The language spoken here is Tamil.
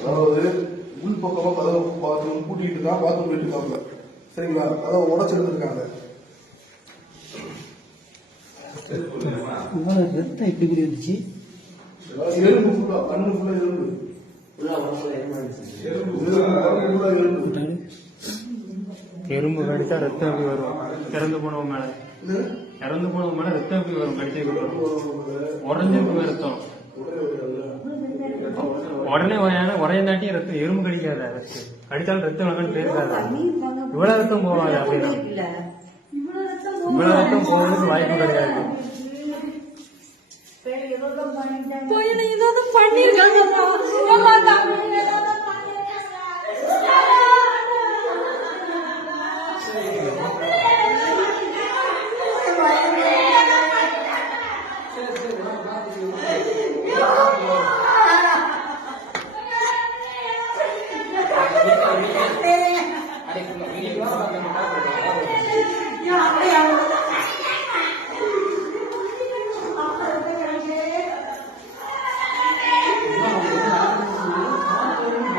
அதாவது உள் பக்கமா கதவு பாத்ரூம் கூட்டிட்டு தான் பாத்ரூம் போயிட்டு இருக்காங்க. சரிங்களா? அதாவது உடச்சிருந்துருக்காங்க. ரத்தம் எப்படி இப்படி இருந்துச்சு? எலும்பு ஃபுல்லா, கண்ணு ஃபுல்லா எலும்பு. எறும்பு கடிச்சா ரத்தம் எப்படி வரும்? இறந்து போனவங்க மேல ரத்தம் எப்படி வரும்? கடிச்சதுக்கு உடஞ்சிருக்கு ரத்தம். உடனே உரையந்தாட்டி ரத்தம் எறும்பு கடிக்காத, கடிச்சாலும் ரத்தம் வேணும்னு பேருக்காத. இவ்வளவு ரத்தம் போவாது. அப்படின்னா இவ்வளவு ரத்தம் போவதுக்கு வாய்ப்பு கிடையாது. பண்ணிருக்காங்க.